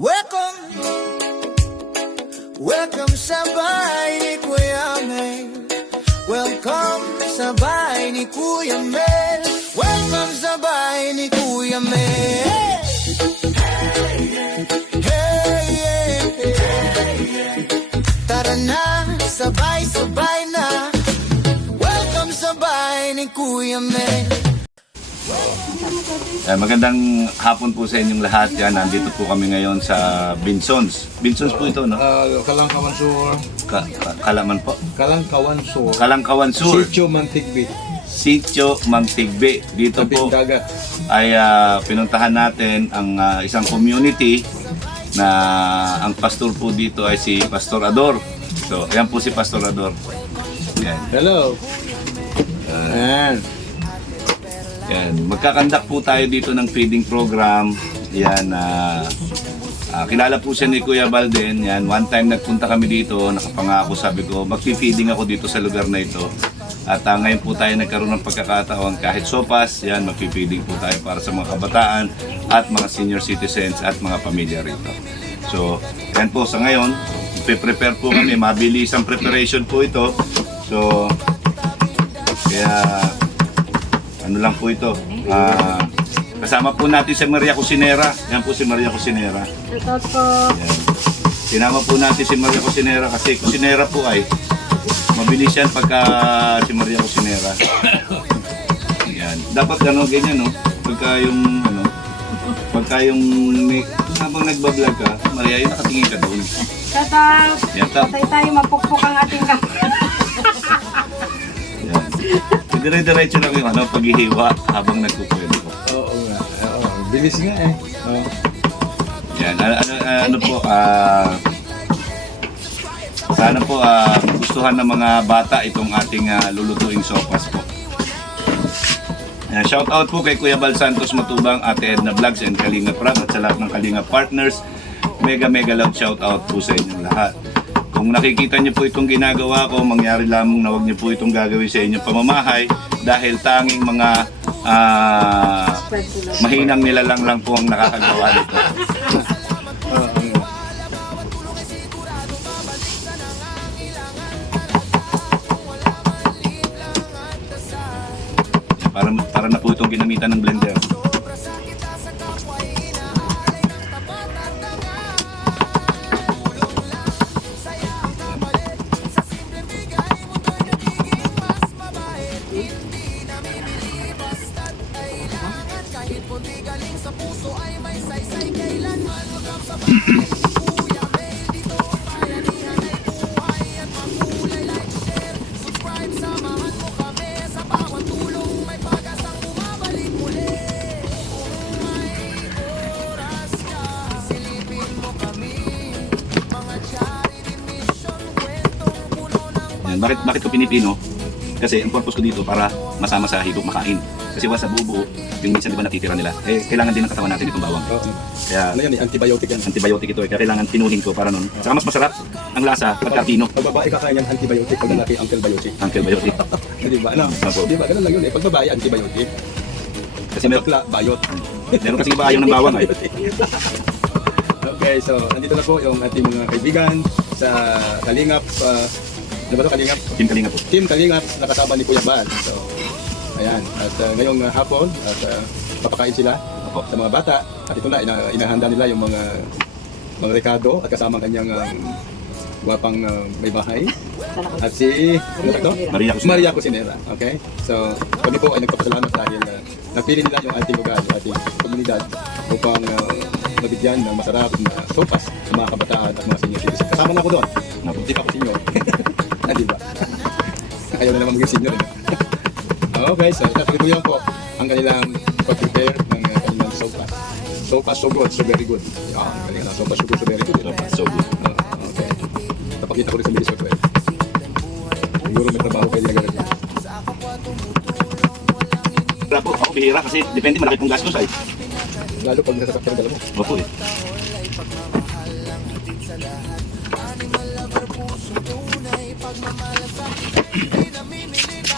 Welcome, welcome sa bahay ni Kuya Mel. Welcome sa bahay ni Kuya Mel. Welcome sa bahay ni Kuya Mel. Hey, hey, hey. Tara na, sabay-sabay na. Welcome sa bahay ni Kuya Mel. Magandang hapon po sa inyong lahat. Yan, nandito po kami ngayon sa Binsons. Binsons po ito, no? Kalangkawan Sur. Kalaman po. Kalangkawan Sur. Kalangkawan Sur. Sitio Mantigbi. Sitio Mantigbi. Dito po Tabing dagat. ay pinuntahan natin ang isang community na ang pastor po dito ay si Pastor Ador. So, ayan po si Pastor Ador. Yan. Hello. Ayan. Yan, magkakandak po tayo dito ng feeding program. Yan, kilala po siya ni Kuya Balden. Yan, one time nagpunta kami dito, nakapangako, sabi ko, magpi-feeding ako dito sa lugar na ito. At ngayon po tayo nagkaroon ng pagkakataon kahit sopas, yan, magpi-feeding po tayo para sa mga kabataan at mga senior citizens at mga pamilya rito. So, yan po, sa ngayon, prepare po kami, mabilis ang preparation po ito. So, kaya ano lang po ito. Kasama po natin si Maria Cusinera. Yan po si Maria Cusinera. Shoutout po. Yan. Sinama po natin si Maria Cusinera kasi Cusinera po ay mabilis yan pagka si Maria Cusinera. Yan. Dapat gano'n ganyan, no? Pagka yung habang nagbablog ka, Maria, yung nakatingin ka doon. Shoutout. Yan, Patay tayo, mapukpok ang ating kamay. yan. Dire-diretso lang yung paghihiwa habang nagkukwento. Oo nga. Oo. Bilis nga eh. Oo. Yan, ano po, sana po gustuhan ng mga bata itong ating lulutuing sopas po. Yan, shout out po kay Kuya Bal Santos Matubang, Ate Edna Vlogs and Kalinga Prab at sa lahat ng Kalinga Partners. Mega love shout out po sa inyong lahat. Kung nakikita niyo po itong ginagawa ko, mangyari lamang na huwag niyo po itong gagawin sa inyong pamamahay dahil tanging mga mahinang nilalang lang po ang nakakagawa nito. Para na po itong ginamitan ng blender. Yan, bakit ko pinipino? Kasi ang purpose ko dito para masama sa higop makain. Kasi once sa buo, yung minsan di ba natitira nila, kailangan din ng katawan natin itong bawang. Oo. Kaya Ano yan eh? Antibiotic yan. antibiotic ito, kaya kailangan pinuhin ko para nun. Saka mas masarap ang lasa pagka pino. Pag babae kakain yan, antibiotic. Pag lalaki, uncle biotic. Uncle biotic. Di ba? Ano? Opo. Di ba? Ganun lang yun eh. Pag babae, antibiotic. Kasi meron, Bakla, bayot. meron kasing iba ayaw ng bawang ay. Okay, so nandito na po yung ating mga kaibigan sa Kalingap. Ano ba ito? Kalingap? Team Kalinga po. Team Kalingap, nakasama ni Kuya Bal. So, ayan. At ngayong hapon, at papakain sila Opo. sa mga bata. At ito na, inahanda nila yung mga rekado at kasama ang kanyang guwapang may bahay. At si ano ba ito? Maria Cusinera. Maria Cusinera. Okay? So, kami po ay nagpapasalamat dahil napili nila yung ating lugar, yung ating komunidad upang mabigyan ng masarap na sopas sa mga kabataan at mga senior citizens. Kasama na ako doon. Hindi pa ako senior. Di ba? Ayaw na naman maging senior. Okay, so tatuloy po ang kanilang pag-prepare ng kanilang sopas. Sopas so good, so very good. Yan, kanilang sopas so good, so very good. Sopas so good. Okay. Napakita ko rin sa video software. Siguro may trabaho kayo nagagalit niya. Bihira po, ako bihira kasi depende malaki pong gastos ay. Lalo pag nasasakyan ang dala mo. Opo eh.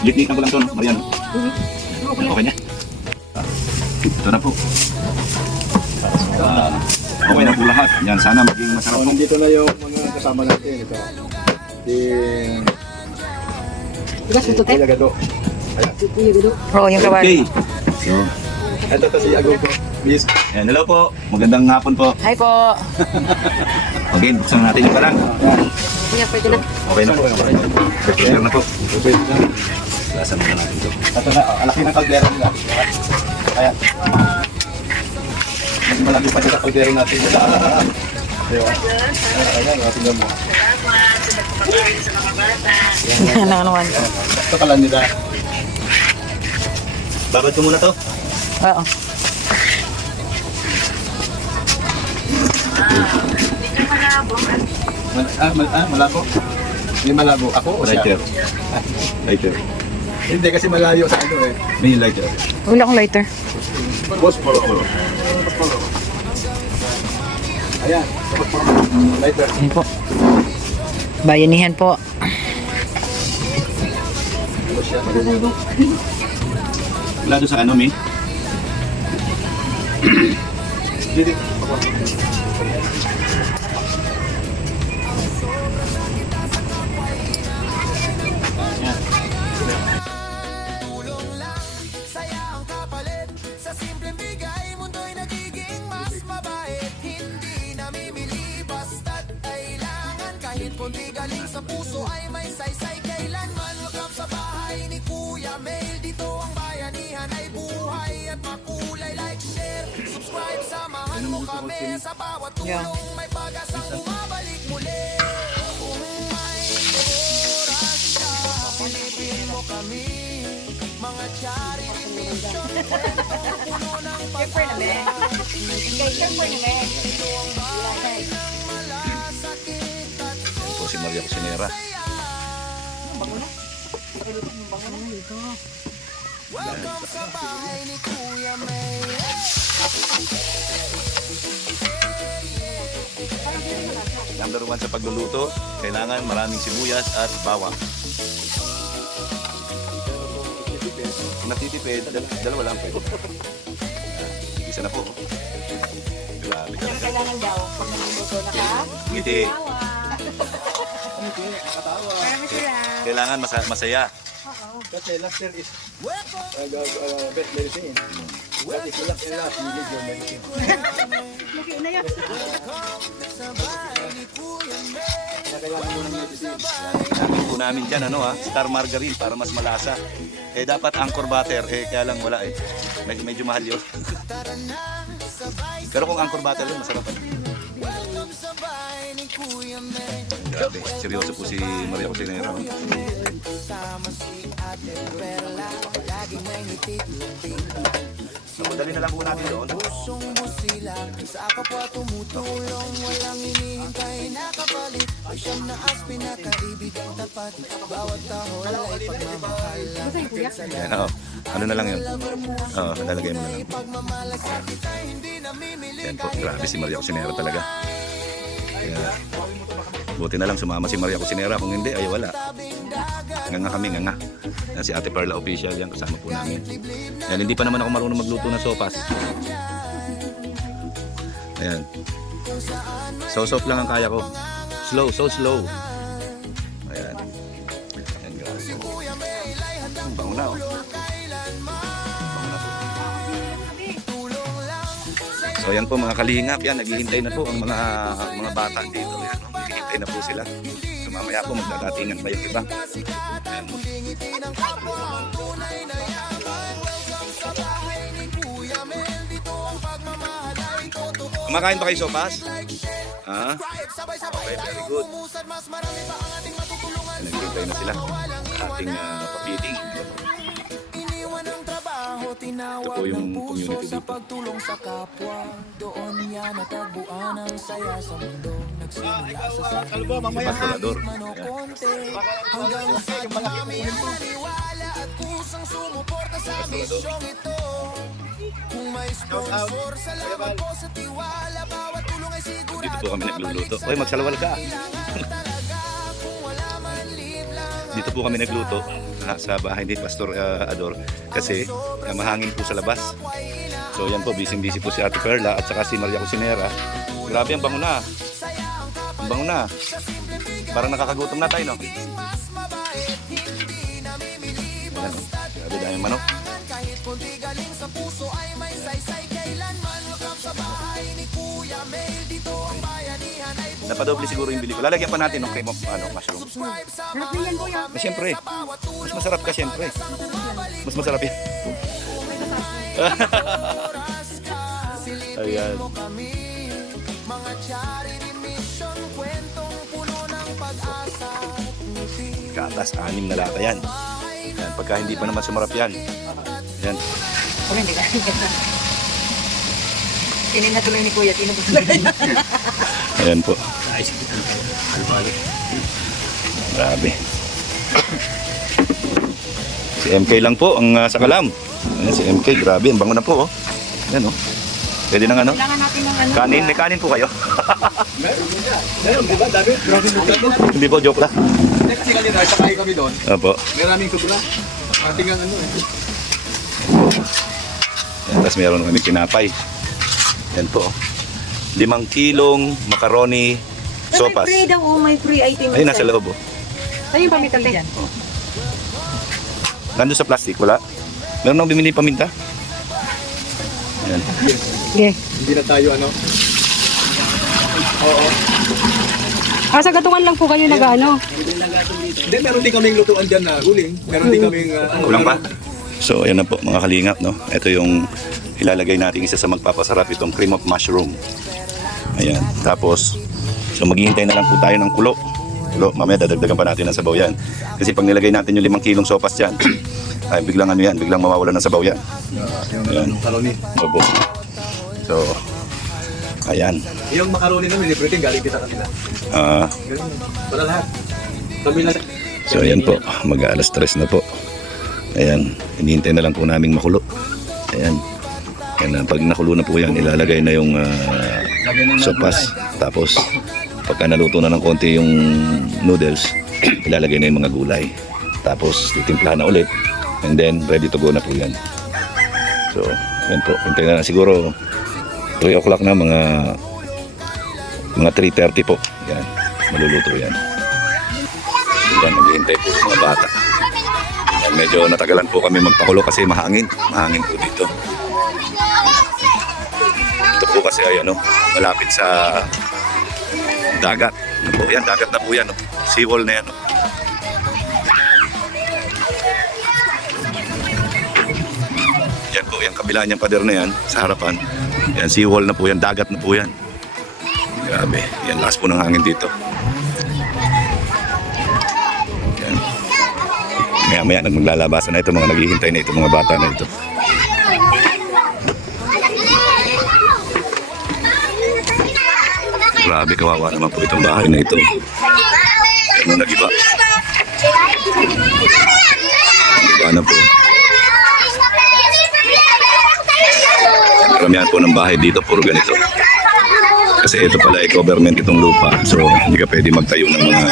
Litnikan ko lang ito, no? Mariano. Okay niya. Ito na po. Okay na po lahat. Yan, sana maging masarap So, po. nandito na yung mga kasama natin. Ito. Kuya Gado. Ayan. Oo, yung Okay. kawali. So, Ito to si Agogo. Miss. yan, hello po. Magandang hapon po. Hi po. Okay, buksan natin yung parang. Sige, pwede na. Okay na po. Prepare na po. Okay. Lasan muna natin ito. Ito na, ang laki ng kaldero nila. Ayan. Mas malaki pa dito kaldero natin. Diba? Ayan, tingnan mo. Nakanawan. Ito kalan nila. Babad ko muna to. Oo. Malabo. Hindi malabo. Ako o siya? Lighter. Lighter. Hindi kasi malayo sa ano eh. May lighter. Wala akong lighter. Boss, polo. Ayan. Lighter. Ayan po. Bayanihan po. Wala doon sa ano, Mi? Dito. Tulong lang, saya ang kapalit. Sa simpleng bigay, mundo'y nagiging mas mabait. Hindi namimili, basta't kailangan. Kahit kunti galing sa puso ay may saysay kailanman. Welcome sa bahay ni Kuya Mel. Dito ang bayanihan ay buhay at makulay. Like, share, subscribe, samahan mo kami. Sa bawat tulong may pag-asang bumabalik muli. Kung may oras ka, pilipin mo kami. Mga charity mission, kwentong puno ng pag-asa. Ito ang bahay ng malasakit at Yan po si Maria Cusinera. welcome sa bahay ni Kuya May. Number 1 sa pagluluto, kailangan maraming sibuyas at bawang. Kung natitipid, dalawa lang pwede. Isa na po. Grabe ka. Kailangan daw, pag naluluto na ka, Ngiti. marami sila. Kailangan masaya. Kasi laughter is best medicine. That is laugh and laugh, you need your medicine. Lagi na yan. Sa bahay ni Kuya May. Kailangan mo ng medicine. Namin po namin dyan, Star Margarine para mas malasa. Eh dapat Angkor Butter, kaya lang wala eh. Medyo mahal yun. Pero kung Angkor Butter yun, masarap. Welcome sa bahay ni Kuya May. Grabe, seryoso po si Maria Cusinera. Sama si Ate Perla. Laging may ngiti. So, dali na lang po natin doon. Pusong busila. Sa kapwa tumutulong. Walang hinihintay na kapalit. Ay siyam na as pinakaibig ang tapat. Bawat tahol ay pagmamahal. Yan, ano na lang yun? Oo, lalagay mo na lang. Pagmamalasakit ay hindi namimili. Yan po, grabe si Maria Cusinera talaga. Kaya, buti na lang sumama si Maria Cusinera. Kung hindi, ay wala. Nga kami, nga. Yan si Ate Perla Official, yan kasama po namin. Yan, hindi pa naman ako marunong magluto ng sopas. Ayan. So soft lang ang kaya ko. Slow, so slow. Ayan. Ayan, grabe. Bango na, oh. Bango na po. So yan po mga kalingap, yan naghihintay na po ang mga bata dito. Yan, naghihintay na po sila. So mamaya po magdadatingan pa yung iba. Yan. Kumakain ba kayo sopas? Ah? Okay, very good. Naghihintay na sila sa ating papiting. Iniwan ang trabaho, tinawag Ito po yung ng puso community sa dito. pagtulong sa kapwa. Doon niya natagpuan ang saya sa mundo. Nagsimula sa sarili, Pastorador. manokonte. Hanggang sa dumami ang tiwala at kusang sumuporta sa misyong ito. Kung may sponsor, salamat po sa tiwala. Bawat tulong ay sigurado. Dito po kami nagluluto. Oy, magsalawal ka. Dito po kami nagluto sa bahay ni Pastor Ador kasi mahangin po sa labas. So yan po, busy-busy po si Ate Perla at saka si Maria Cusinera. Grabe, ang bango na. Ang bango na. Parang nakakagutom na tayo, no? Ayan, oh. Grabe dahil manok. Kahit kunti galing sa puso ay may saysay kailanman. Welcome sa bahay ni Kuya Mel. Dito ang bayanihan ay Napadoble siguro yung bili ko. Lalagyan pa natin ng cream of mushroom. subscribe sa Sarap na yan, kuya. Siyempre, mas masarap ka siyempre. Mas masarap yan. Ayan. kami. Mga charity mission, kwentong puno ng pag-asa. Katas, 6 na lata yan. Yan. Pagka hindi pa naman sumarap yan. Yan. Pero hindi ka. Kinin na tuloy ni Kuya. Tinubos na Ayan po. Grabe. Si MK lang po ang sa kalam. Ayan, si MK, grabe. Ang bango na po. Oh. Ayan, oh. Pwede nang ano? Kailangan natin ng ano. Kanin, may kanin po kayo. Meron, di ba? Dami. Grabe mo ka doon. Hindi po, joke lang. Next thing kanina, sakay kami doon. Opo. Maraming kubra. Ating ang ano eh. Yan, tapos meron kami tinapay. Yan po. 5 kilong macaroni sopas. May free daw, oh, may free item. Ayun, nasa loob. Oh. Saan yung paminta dyan? Nandun sa plastic, wala. Meron akong bumili paminta. Yan. Okay. Hindi na tayo ano. Oo. Sa gatungan lang po kayo nag-ano. Hindi, meron din kaming lutuan dyan na uling. Meron din kaming Kulang pa. So, ayan na po mga kalingap, no? Ito yung ilalagay natin isa sa magpapasarap, itong cream of mushroom. Ayan. Tapos, so maghihintay na lang po tayo ng kulo. Kulo, mamaya dadagdagan pa natin ng sabaw yan. Kasi pag nilagay natin yung 5 kilong sopas dyan, ay biglang ano yan, biglang mawawalan ng sabaw yan. Ayan. macaroni. Opo. So, ayan. Yung macaroni namin, everything galing kita kanila. Ah, Ganun. Para lahat. Kami lang. so, ayan po. Mag-alas 3 na po. Ayan. Hinihintay na lang po naming makulo. Ayan. Ayan. Pag nakulo na po yan, ilalagay na yung sopas. Tapos, pagka naluto na ng konti yung noodles, ilalagay na yung mga gulay. Tapos, titimplahan na ulit. And then, ready to go na po yan. So, yan po. Hintay na lang siguro 3 o'clock na, mga 3:30 po. Yan. Maluluto yan. Yan, naghihintay po yung mga bata. Yan, medyo natagalan po kami magpakulo kasi mahangin. Mahangin po dito. Ito po kasi ay ano, malapit sa dagat. Ano po, yan, dagat na po yan. No? Seawall na yan. No? Yan po, yung kabila niyang pader na yan, sa harapan. Yan, seawall na po yan, dagat na po yan. Grabe, yan, lakas po ng hangin dito. Yan. Maya-maya, maglalabasan na ito, mga naghihintay na ito, mga bata na ito. Grabe, kawawa naman po itong bahay na ito. Ano, nag-iba? Iba na po. Karamihan po ng bahay dito, puro ganito. Kasi ito pala ay government itong lupa. So, hindi ka pwede magtayo ng mga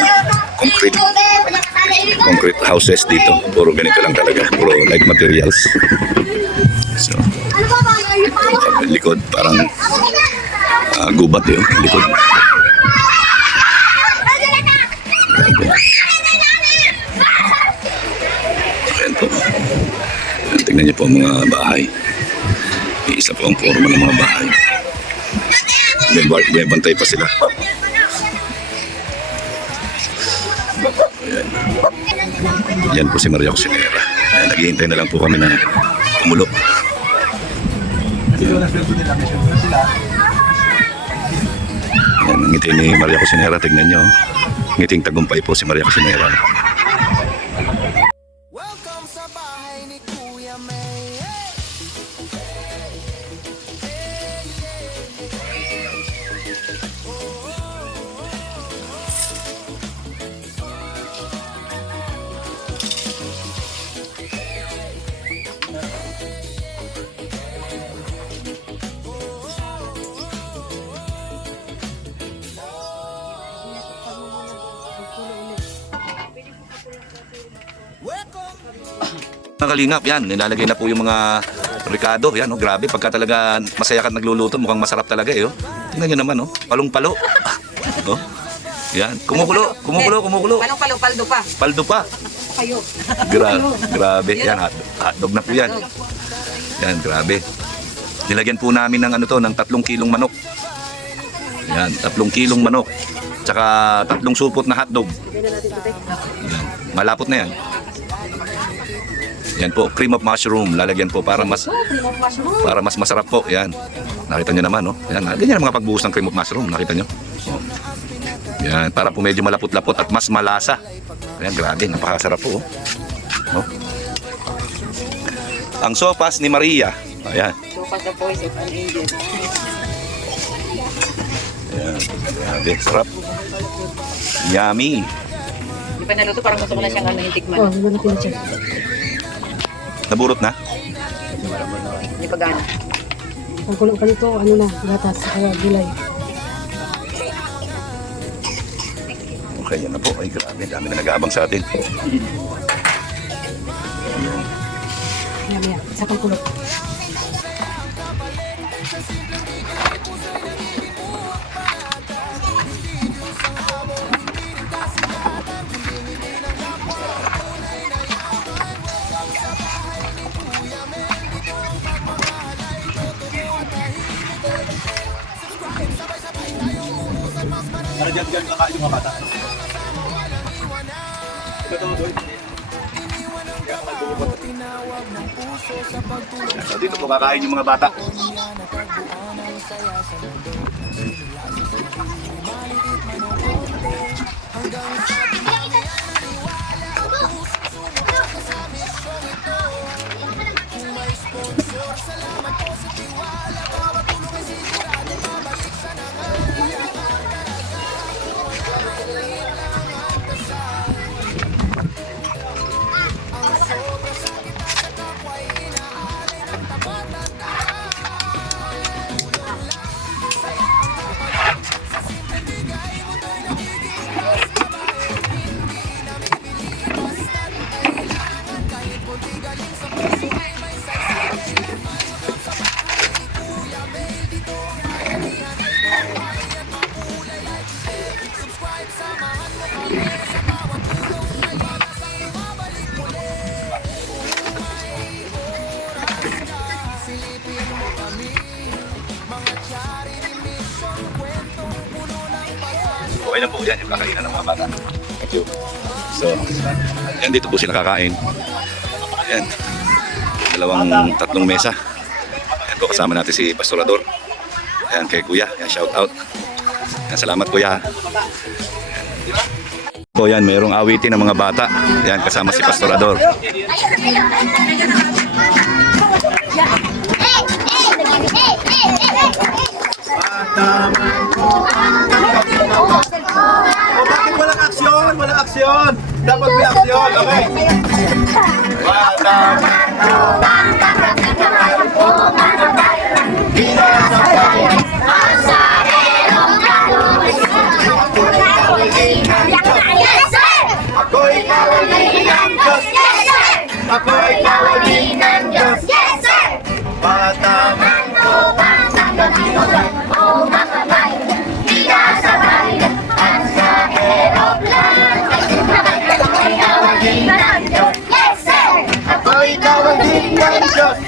concrete houses dito. Puro ganito lang talaga. Puro like materials. So, likod parang gubat yun. Likod. Ayan po. Tingnan niyo po ang mga bahay. Isa po ang forma ng mga bahay. May bantay pa sila. Ayan. Yan po si Maria Cusinera. Ayan, naghihintay na lang po kami na kumulo. Ayan, ang ngiti ni Maria Cusinera. Tignan nyo. Ngiting tagumpay po si Maria Cusinera. Welcome sa bahay ni Kuya May. Mga kalingap, yan, nilalagay na po yung mga ricado. Yan, oh, grabe, pagka talaga masaya ka nagluluto, mukhang masarap talaga eh. Oh. Tingnan nyo naman, oh. Palong-palo. Oh. Yan. Kumukulo. Palong-palo, paldo pa. Paldo pa. Kayo. Grabe. Yan, hotdog na po yan. Yan, grabe. Nilagyan po namin ng ano to, ng 3 kilong manok. Yan, 3 kilong manok. Tsaka 3 supot na hotdog. Yan. Malapot na yan. Yan po, cream of mushroom. Lalagyan po para mas masarap po. Yan. Nakita nyo naman, no? Yan, ganyan ang mga pagbuhos ng cream of mushroom. Nakita nyo? Yan, para po medyo malapot-lapot at mas malasa. Ayan, grabe, napakasarap po. Oh. Ang sopas ni Maria. Ayan. Sopas the voice of an angel. Ayan, grabe, sarap. Yummy. Di pa naluto, parang gusto ko na siyang tikman. Oh, hindi natin siya. Naburot na? Hindi pa gana. Ang kulo pa nito, ano na, gatas, gulay. Okay, yan na po. Ay, grabe, dami na nag-aabang sa atin. Yan. Isa pang kulo. Diyan kakain yung mga bata. So, dito po kakain yung mga bata. Okay na po yan yung kakainan ng mga bata. Thank you. So, yan dito po sila kakain. Yan. 2-3 mesa. Yan po kasama natin si Pastorador. Yan kay Kuya. Yan, shout out. Yan, salamat Kuya. So yan, mayroong awitin ng mga bata. Yan, kasama si Pastorador. Bakit walang aksyon? Walang aksyon! Dapat may aksyon, okay? Ako'y kawalin ng Diyos! Ako'y kawalin ng Diyos! Bata man o bata o makabay, sa bayan at sa aeroplan. Ako'y kawalin ng Diyos! Ako'y kawalin ng Diyos!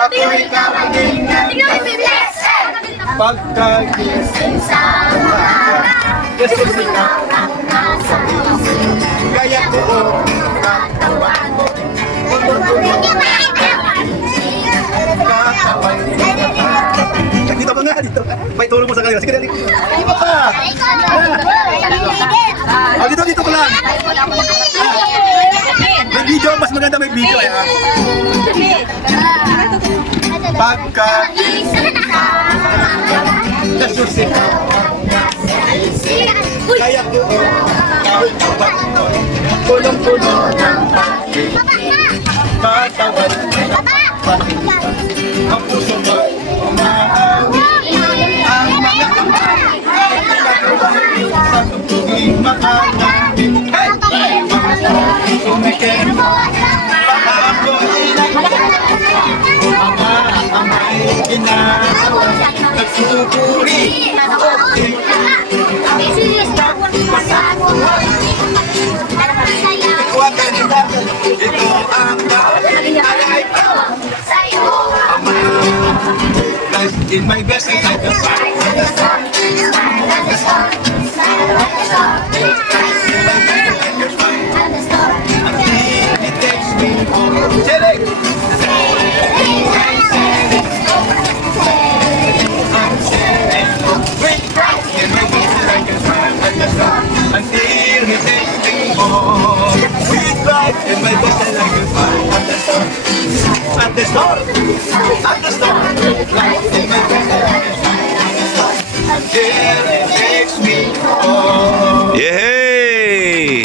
Ako'y kawalin ng Diyos! Pagkagising sa umaga, Jesus ikaw ang nasa isip. Kaya ko katawan mo, dito ka nga, dito ka. May tulong mo sa kanila. Sige, dali. Dito ka. Dito ko lang. May video, mas maganda may video. Pagkagising sa umaga, Jesus ikaw ang nasa isip. Kaya ko katawan mo, punong-puno ng pag-ibig. Katawan mo, ang puso mo umaawi. Ang mga kamay ay nagkakaroon sa tugtuging makakapit. Hey! Mga sumikin mo, baka ako inagay. Mga amay ginagawa, nagsupuri in my best and title. It takes me home. Select! Until he takes me home. Sweet life in my best and I can find at the start. At the start. Life in my best and I can find until he takes me home. Yay!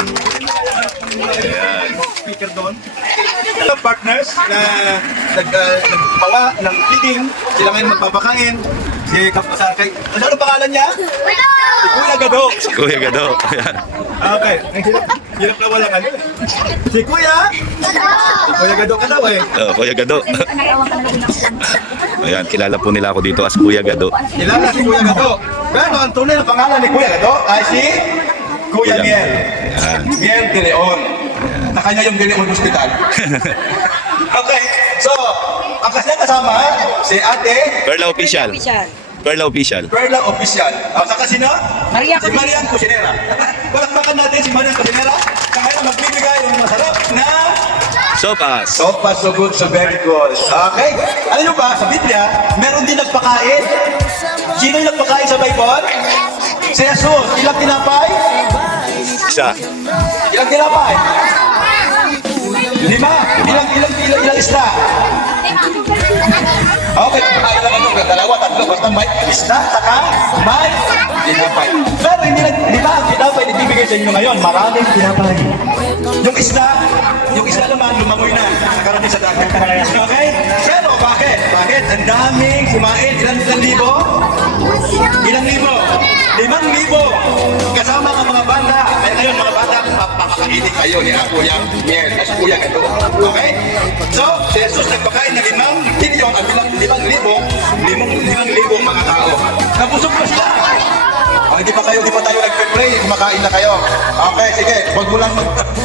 Ayan. Speaker doon. Mga partners na nagpawa ng feeding, sila ngayon magpapakain. Si Kapasakay. Ano pangalan niya? Si Kuya Gado. Kuya Gado. Ayan. Okay. Hirap na walang ano. Si Kuya. Kuya Gado ka daw eh. Oh, Kuya Gado. Ayan, kilala po nila ako dito as Kuya Gado. Kilala si Kuya Gado. Pero ang tunay na pangalan ni Kuya Gado ay si Kuya Miel. Ayan. Miel de Leon. Na kanya yung De Leon Hospital. Okay. So, ang kasama si Ate Perla Official. Perla Official. Perla Official. At saka sino? Maria Si Marian Cusinera. Palakpakan natin si Marian Cusinera. Sa ngayon magbibigay ng masarap na Sopas. so far so good, so very good. Okay. Alam nyo ba, sa Biblia, meron din nagpakain. Sino yung nagpakain sa Bible? Si Jesus. Ilang tinapay? Isa. Ilang tinapay? 5. Ilang isda? Okay, kung lang ano, dalawa, tatlo, basta may isda, saka may tinapay. Pero hindi lang, di ba, ang tinapay ibibigay sa inyo ngayon, maraming tinapay. Yung isda naman, lumangoy na, nakarating sa dagat. Okay? Pero bakit? Bakit? Ang daming kumain, ilang libo? Ilang libo? 5,000. Kasama ang mga bata. Kaya ngayon, mga bata, papakainin kayo ni Kuya Miel, at Kuya Gado. Okay? So, si Jesus nagpakain na 5 milyon at 5,000 mga tao. Nabusog pa sila. Hindi pa tayo nagpe-pray, kumakain na kayo. Okay, sige, wag mo lang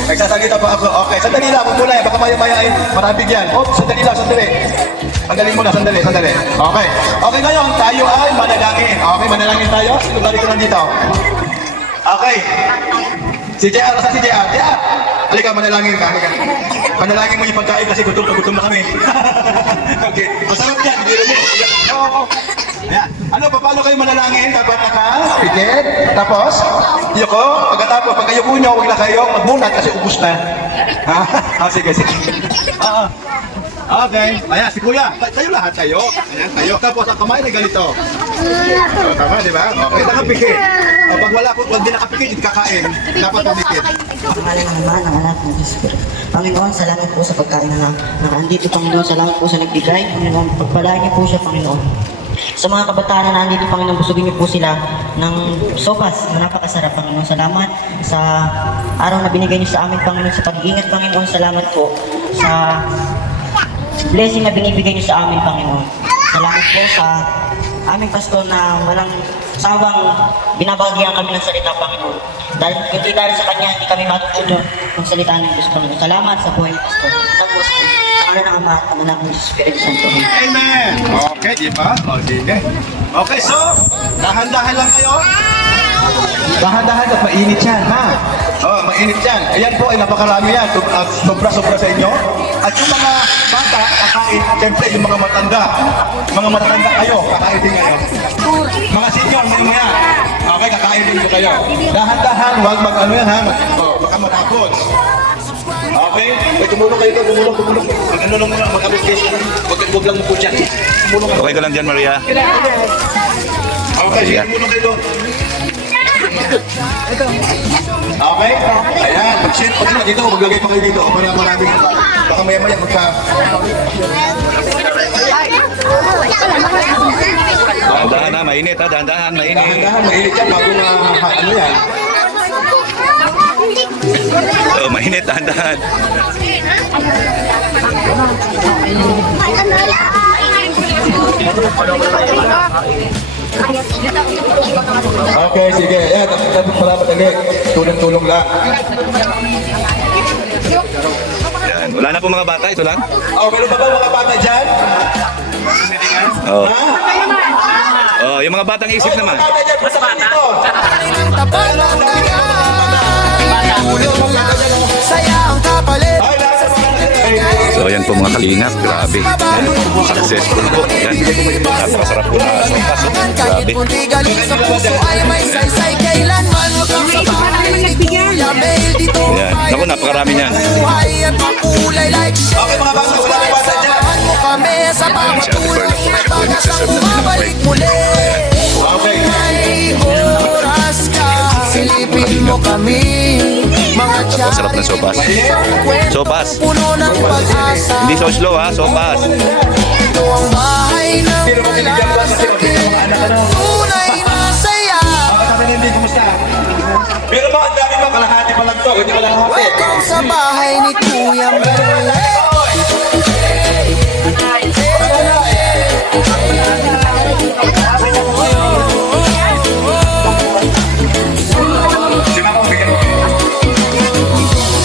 nagsasalita pa ako. Okay, sandali lang, wag mo lang, baka maya-maya ay marabig yan. Sandali lang, sandali. Sandali muna, sandali. Okay. Okay, ngayon, tayo ay manalangin. Okay, manalangin tayo. Sino balik ko nandito? Okay. Si JR, nasa si JR? JR! Halika, manalangin ka. Manalangin mo yung pagkain kasi gutom na kami. Okay. Masarap yan, hindi rin mo. Oo. Ayan. Ano, paano kayo manalangin kapag naka-pikit? Tapos, yuko. Pagkatapos, pag kayo nyo, huwag na kayo magmunat kasi ubus na. Ha? Sige. Okay. Ayan, si Kuya. Tayo lahat tayo. Ayan, tayo. Tapos, ang kamay na ganito. Tama, di ba? Okay, nakapikit. Pag wag din nakapikit, hindi kakain. Dapat pumikit. Pangalan ng Ama, ng Anak, ng Espiritu. Panginoon, salamat po sa pagkain na nandito, Panginoon. Salamat po sa nagbigay. Panginoon, pagpalaan niyo po siya, Panginoon. Sa mga kabataan na nandito, Panginoon, busugin niyo po sila ng sopas na napakasarap, Panginoon. Salamat sa araw na binigay niyo sa amin, Panginoon, sa pag-iingat, Panginoon. Salamat po sa blessing na binibigay niyo sa amin, Panginoon. Salamat po sa aming pastor na walang sawang binabagyan kami ng salita, Panginoon. Dahil sa Kanya, hindi kami matututo ng salita ng Diyos, Panginoon. Salamat sa buhay ni pastor. Tapos, sa ngalan ng Ama at ng Anak ng Espiritu Santo. Amen! Okay, di ba? Okay. Okay, so, dahan-dahan lang kayo. Dahan-dahan at mainit yan, ha? Mainit yan. Ayan po ay napakarami yan. Sobra-sobra sa inyo. At yung mga bata, kakain, siyempre yung mga matanda. Mga matanda kayo, kakain din kayo. Mga senior, mga okay, kakain din kayo. Dahan-dahan, huwag mag-ano yan, ha? Baka matapos. Okay? Tumulong kayo doon, tumulong. Mag-ano lang muna, mag-abot-case. Huwag lang mo po dyan. Tumulong kayo. Okay ka lang dyan, Maria. Okay, sige, tumulong kayo doon. Okay? Ayan, mag-share pa sila dito, maglagay pa kayo dito para maraming, baka maya-maya magka... Dahan-dahan ha, mainit ha, dahan-dahan, mainit. Dahan-dahan, mainit yan bago ano yan. Oh, mainit, dahan-dahan. Okay, sige. Ayan, tapos salamat ulit. Tulong-tulong lang. Yan. Wala na po mga bata, ito lang. Oh, meron pa ba mga bata dyan? Oh. Oh, yung mga batang isip naman. Ng tapat ng tulong lang, saya ang kapalit. So yan po mga kalingap, grabe. Yan, successful po. Yan, napakasarap po na sopas. Oh. Kahit Grabe. munti galing sa puso ay may saysay kailanman. Huwag kang sa bahay ni Kuya Mel dito. Yan, naku, napakarami niyan. Buhay at makulay like shit. Samahan mo kami sa pagpatuloy na pag-asang bumabalik muli. May oras ka, silipin mo kami. Mga Napakasarap na sopas. Sopas. puno ng pag-asa. Hindi so slow ha, sopas. Ito ang bahay ng wala sakit. Tunay na saya. Pero ba, ang dami ba? Kalahati pa lang to. Hindi kalahati. Welcome sa bahay ni Kuya Mel.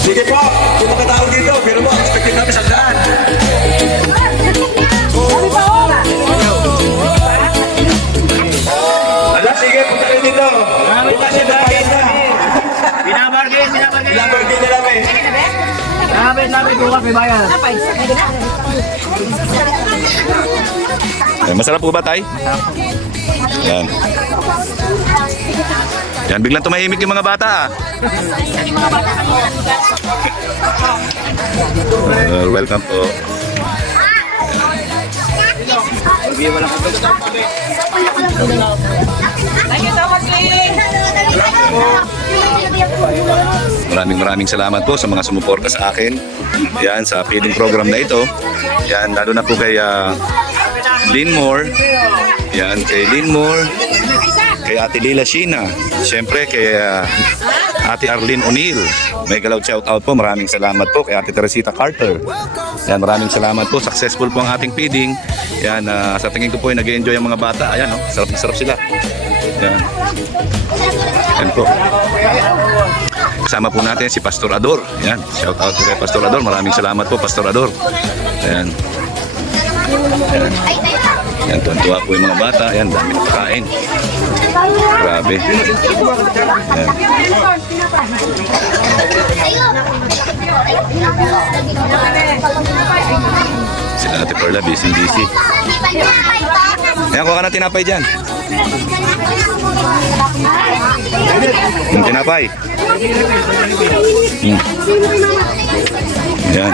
Sige po, kung makatao dito, pero mo, expected namin 100. Ala, sige, punta kayo dito. Bukas yung bayan na. Binabargain Lamborghini na namin. Lapit bukas may bayan. Masarap po ba, Tay? Yan. Yan, biglang tumahimik yung mga bata ah. Welcome po. Maraming salamat po sa mga sumuporta sa akin. Yan, sa feeding program na ito. Yan, lalo na po kay Linmore. Yan, kay Linmore. Kay Ate Lila Sheena. Siyempre kay Ate Arlene O'Neill. May galaw shout out po. Maraming salamat po kay Ate Teresita Carter. Yan, maraming salamat po. Successful po ang ating feeding. Yan, sa tingin ko po ay nag-enjoy ang mga bata. Ayan, oh, sarap na sarap sila. Yan. Yan po. Kasama po natin si Pastor Ador. Yan, shout out kay Pastor Ador. Maraming salamat po, Pastor Ador. Ayan. Ayan. Yan, tuwan-tuwa po yung mga bata. Ayan, dami ng pagkain. Grabe. Ayan. Sila Ate Perla, busy. Ayan, kuha ka na tinapay dyan. Yung tinapay. Yan.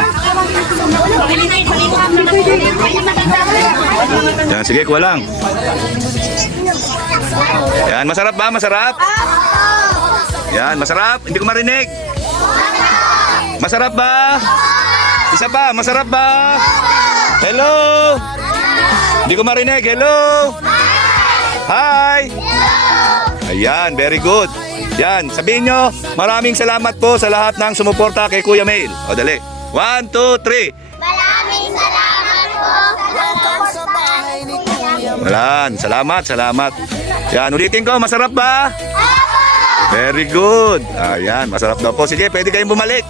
Yan, sige, kuha lang. Yan, masarap ba? Masarap? Yan, masarap? Hindi ko marinig. Masarap ba? Isa pa, masarap ba? Hello? Hindi ko marinig. Hello? Hi! Ayan, very good. Yan, sabihin nyo, maraming salamat po sa lahat ng sumuporta kay Kuya Mail. O, dali. 1, 2, 3. Maraming salamat po sa bahay ni Kuya Mel. Walan, salamat. Yan, ulitin ko, masarap ba? Very good. Ayan, masarap daw po. Sige, pwede kayong bumalik.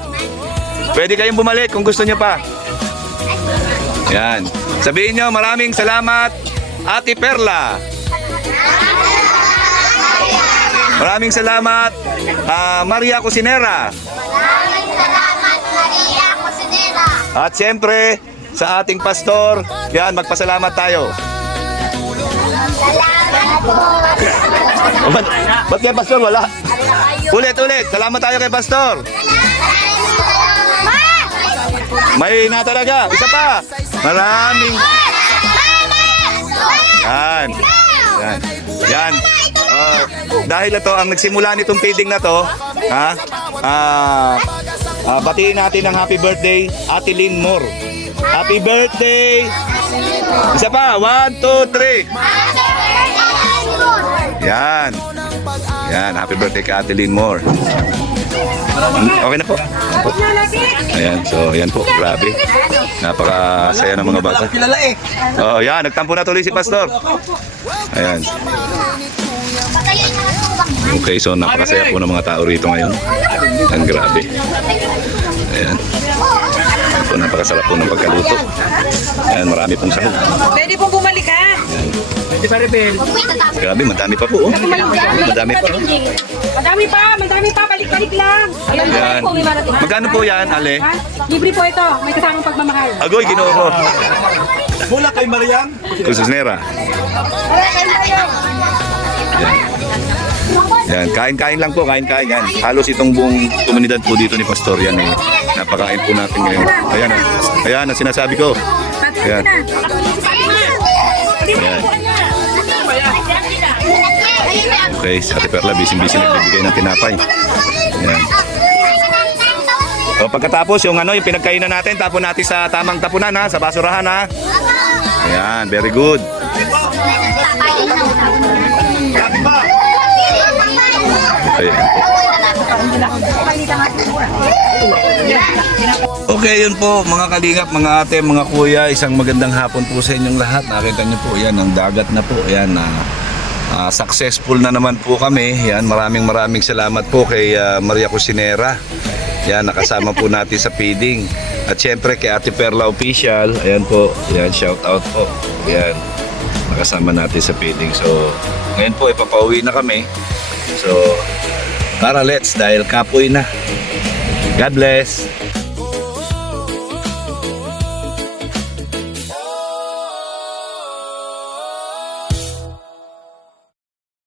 Pwede kayong bumalik kung gusto nyo pa. Yan. Sabihin nyo, maraming salamat, Ate Perla. Maraming salamat, Maria Cusinera. Maraming salamat, Maria Cusinera. At siyempre, sa ating pastor, yan, magpasalamat tayo. Salamat po. Ba't kay pastor wala? Ulit. Salamat tayo kay pastor. Maraming salamat. May na talaga. Isa pa. Maraming. Yan. Dahil ito, ang nagsimula nitong feeding na to, batiin natin ng happy birthday, Ate Linmore. Happy birthday. Isa pa. 1, 2, 3. Yan. Happy birthday kay Ate Linmore. Okay na po. Ayan, so ayan po, grabe. Napakasaya ng mga bata. Oh, yan, nagtampo na tuloy si pastor. Ayan. Okay, so napakasaya po ng mga tao rito ngayon. Ang grabe. Ayan. po, napakasarap po ng pagkaluto. Ayan, marami pong sahog. Pwede pong bumalik ha. Hindi pa rebel. Grabe, madami pa po. Oh. Madami pa. Madami pa, balik-balik lang. Ayan. Magkano po yan, Ale? Ha? Libre po ito, may kasamang pagmamahal. Agoy, ginoo ko. Mula kay Mariam. Kususnera. Yan, kain-kain lang po, kain-kain yan. Halos itong buong komunidad po dito ni Pastor yan eh. Napakain po natin ngayon. Ayan, ayan ang sinasabi ko. Ayan. Ayan. Okay, si Ate Perla, busy-busy nagbibigay ng tinapay. Ayan. O, pagkatapos, yung ano, yung pinagkainan natin, tapon natin sa tamang tapunan ha, sa basurahan ha. Ayan, very good. Ayan. Okay, yun po mga kalingap, mga ate, mga kuya, isang magandang hapon po sa inyong lahat. Nakita niyo po, yan, ang dagat na po. Yan, successful na naman po kami. Yan, maraming salamat po kay Maria Cusinera. Yan, nakasama po natin sa feeding. At syempre kay Ate Perla Official. Ayan po, yan, shout out po. Yan, nakasama natin sa feeding. So, ngayon po, ipapauwi na kami. So, tara let's, dahil kapoy na. God bless.